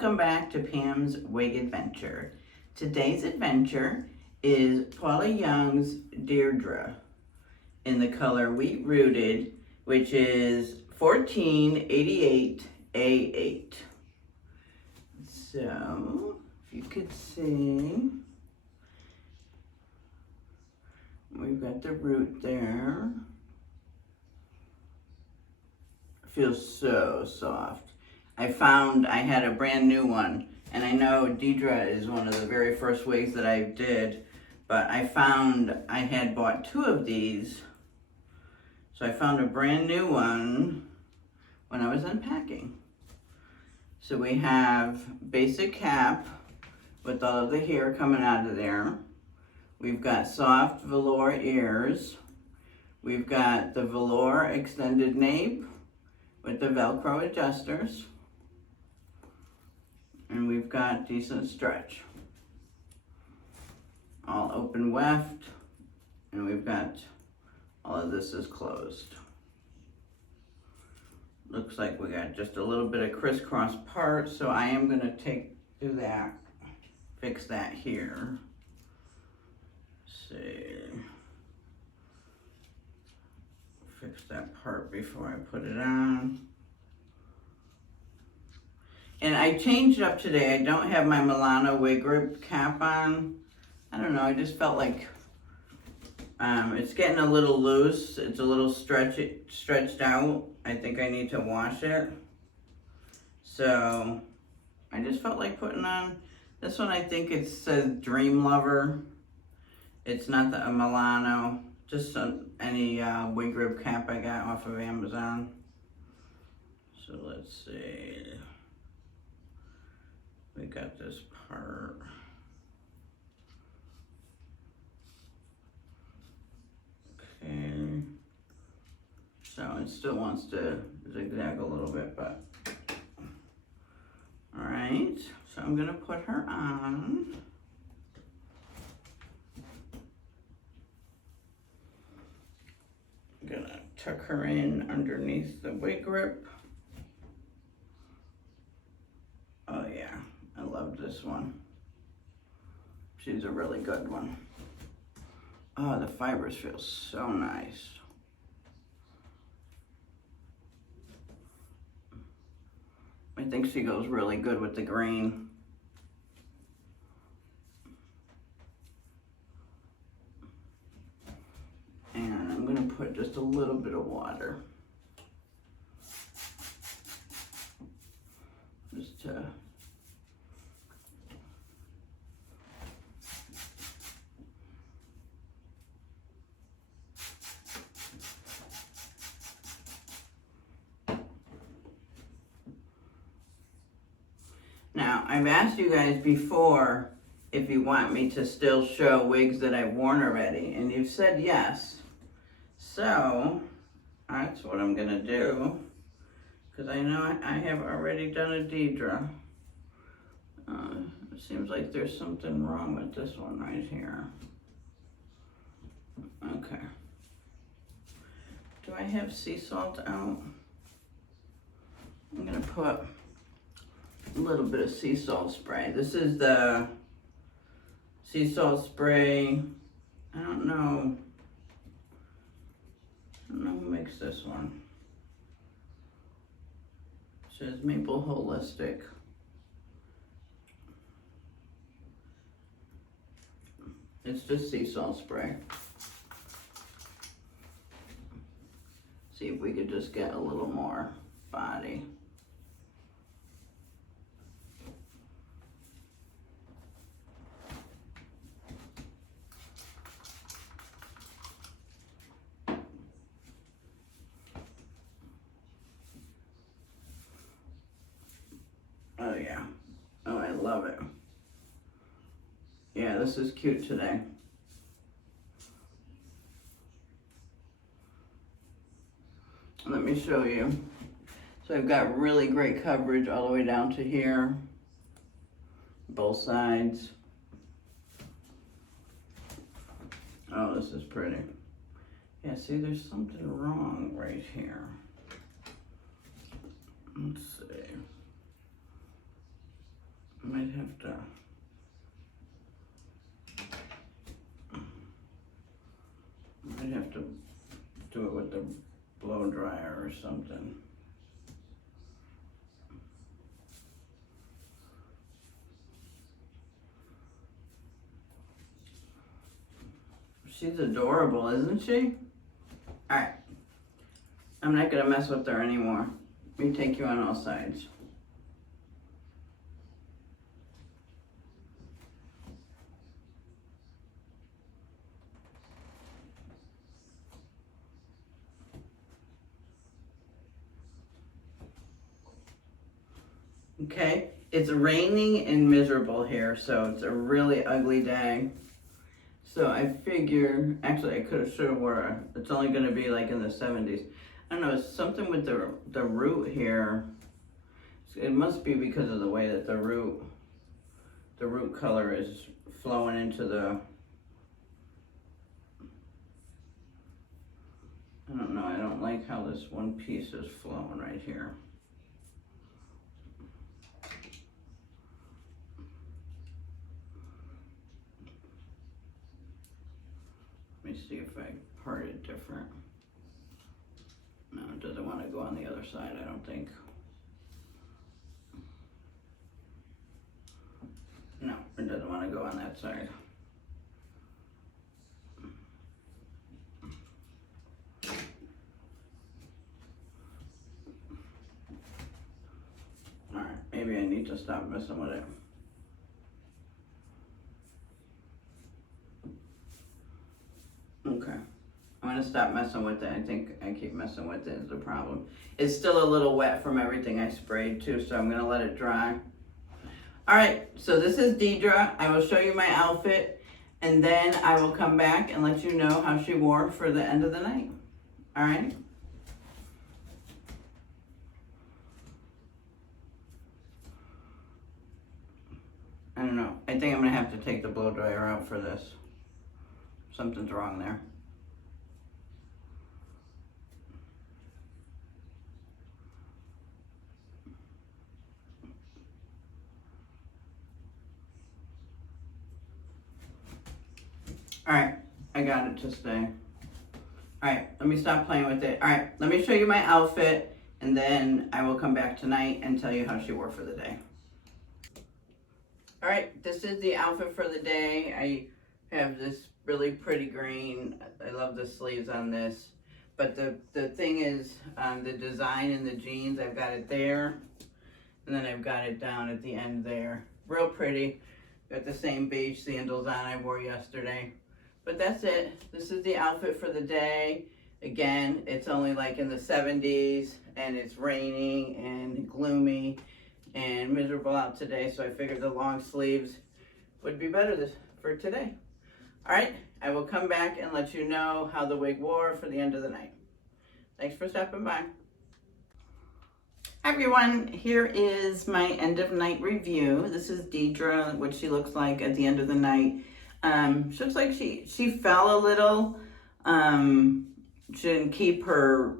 Welcome back to Pam's Wig Adventure. Today's adventure is Paula Young's Deirdre in the color Wheat Rooted, which is 1488A8. So, if you could see, we've got the root there. It feels so soft. I found I had a brand new one, and I know Deirdre is one of the very first wigs that I did, but I found I had bought 2 of these, so I found a brand new one when I was unpacking. So we have basic cap with all of the hair coming out of there. We've got soft velour ears. We've got the velour extended nape with the Velcro adjusters. And we've got decent stretch. All open weft, and we've got all of this is closed. Looks like we got just a little bit of crisscross part, so I am gonna do that, fix that here. Let's see. Fix that part before I put it on. And I changed up today. I don't have my Milano wig grip cap on. I don't know, I just felt like it's getting a little loose. It's a little stretched out. I think I need to wash it. So I just felt like putting on this one. I think it says Dream Lover. It's not a Milano, just any wig grip cap I got off of Amazon. So let's see. We got this part. Okay. So it still wants to zigzag a little bit, but all right. So I'm gonna put her on. I'm gonna tuck her in underneath the wig grip. Oh yeah. I love this one. She's a really good one. Oh, the fibers feel so nice. I think she goes really good with the green. And I'm gonna put just a little bit of water. Just to Now, I've asked you guys before if you want me to still show wigs that I've worn already, and you've said yes. So, that's what I'm gonna do, because I know I have already done a Deirdre. It seems like there's something wrong with this one right here. Okay. Do I have sea salt out? I'm gonna put a little bit of sea salt spray. This is the sea salt spray. I don't know who makes this one. It says Maple Holistic. It's just sea salt spray. See if we could just get a little more body. Oh yeah. Oh, I love it. Yeah, this is cute today. Let me show you. So I've got really great coverage all the way down to here. Both sides. Oh, this is pretty. Yeah, see, there's something wrong right here. Let's see. might have to do it with the blow dryer or something. She's adorable, isn't she? All right, I'm not gonna mess with her anymore. Let me take you on all sides. Okay, it's raining and miserable here, so it's a really ugly day. So I figure, actually I should have wore it's only gonna be like in the 70s. I don't know, it's something with the root here. It must be because of the way that the root color is flowing into the, I don't know, I don't like how this one piece is flowing right here. Let me see if I part it different. No, it doesn't want to go on the other side, I don't think. No, it doesn't want to go on that side. All right, maybe I need to stop messing with it. Okay, I'm gonna stop messing with it. I think I keep messing with it is the problem. It's still a little wet from everything I sprayed too, so I'm gonna let it dry. All right, so this is Deirdre. I will show you my outfit, and then I will come back and let you know how she wore for the end of the night. All right? I don't know. I think I'm gonna have to take the blow dryer out for this. Something's wrong there. All right, I got it to stay. All right, let me stop playing with it. All right, let me show you my outfit, and then I will come back tonight and tell you how she wore for the day. All right, this is the outfit for the day. I have this really pretty green. I love the sleeves on this. But the thing is, the design in the jeans, I've got it there, and then I've got it down at the end there. Real pretty. Got the same beige sandals on I wore yesterday. But that's it. This is the outfit for the day. Again, it's only like in the 70s, and it's raining and gloomy and miserable out today, so I figured the long sleeves would be better for today. All right, I will come back and let you know how the wig wore for the end of the night. Thanks for stopping by. Hi everyone, here is my end of night review. This is Deirdre, what she looks like at the end of the night. She looks like she fell a little. She didn't keep her,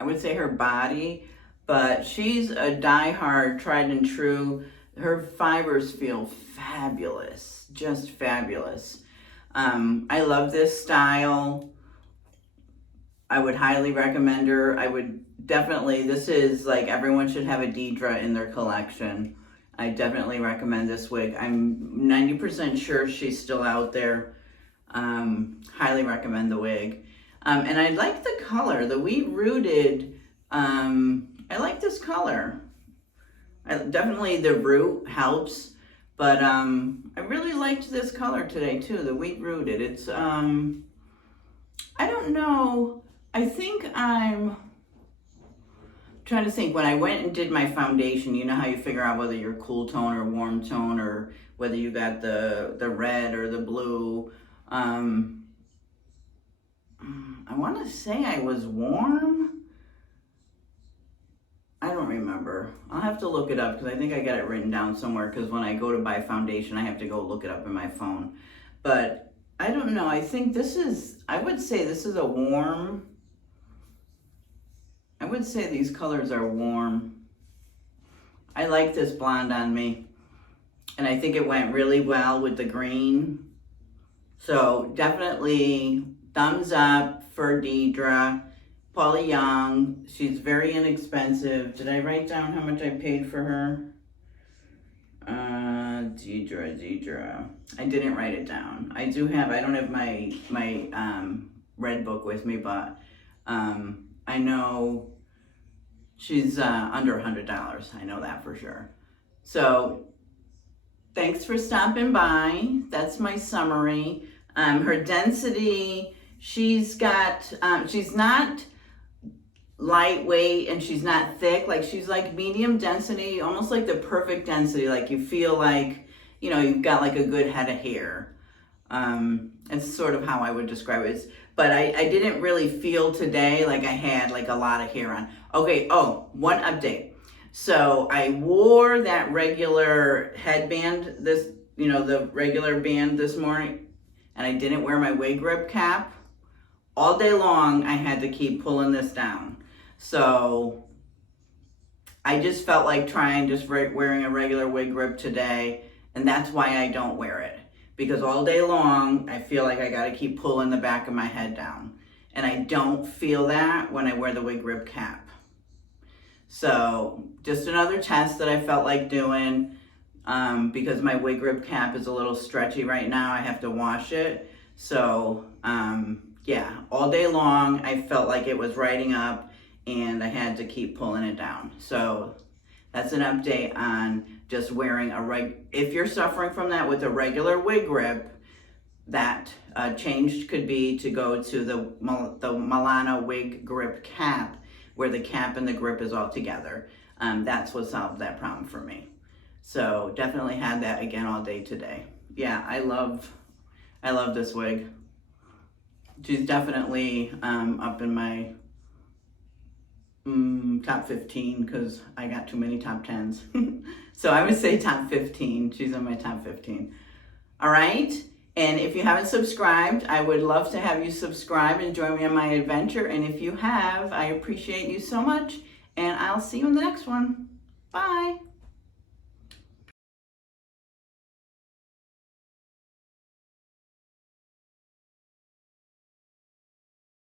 I would say her body, but she's a die-hard, tried and true. Her fibers feel fabulous, just fabulous. I love this style. I would highly recommend her. I would definitely, this is like everyone should have a Deirdre in their collection. I definitely recommend this wig. I'm 90% sure she's still out there. Highly recommend the wig. And I like the color, the wheat rooted. I like this color. Definitely the root helps, but I really liked this color today too, the wheat rooted. It's, I don't know, I think I'm trying to think, when I went and did my foundation, you know how you figure out whether you're cool tone or warm tone, or whether you got the red or the blue. I want to say I was warm. I don't remember. I'll have to look it up because I think I got it written down somewhere, because when I go to buy foundation, I have to go look it up in my phone. But I don't know. I think this is, I would say this is a warm. I would say these colors are warm. I like this blonde on me. And I think it went really well with the green. So definitely thumbs up for Deirdre. Paula Young, she's very inexpensive. Did I write down how much I paid for her? Deirdre. I didn't write it down. I don't have my red book with me, but I know she's under $100. I know that for sure. So thanks for stopping by. That's my summary. Her density, she's not lightweight and she's not thick. Like she's like medium density, almost like the perfect density. Like you feel like, you know, you've got like a good head of hair. It's sort of how I would describe it. But I didn't really feel today like I had like a lot of hair on. Okay, one update. So I wore that regular headband, the regular band this morning, and I didn't wear my wig grip cap. All day long, I had to keep pulling this down. So I just felt like wearing a regular wig grip today, and that's why I don't wear it. Because all day long, I feel like I gotta keep pulling the back of my head down. And I don't feel that when I wear the wig grip cap. So just another test that I felt like doing, because my wig grip cap is a little stretchy right now. I have to wash it. So yeah, all day long, I felt like it was riding up and I had to keep pulling it down. So that's an update on just wearing if you're suffering from that with a regular wig grip, that change could be to go to the Milano wig grip cap, where the cap and the grip is all together. That's what solved that problem for me. So definitely had that again all day today. Yeah, I love this wig. She's definitely up in my top 15 because I got too many top 10s. So I would say top 15. She's in my top 15. All right. And if you haven't subscribed, I would love to have you subscribe and join me on my adventure. And if you have, I appreciate you so much. And I'll see you in the next one. Bye.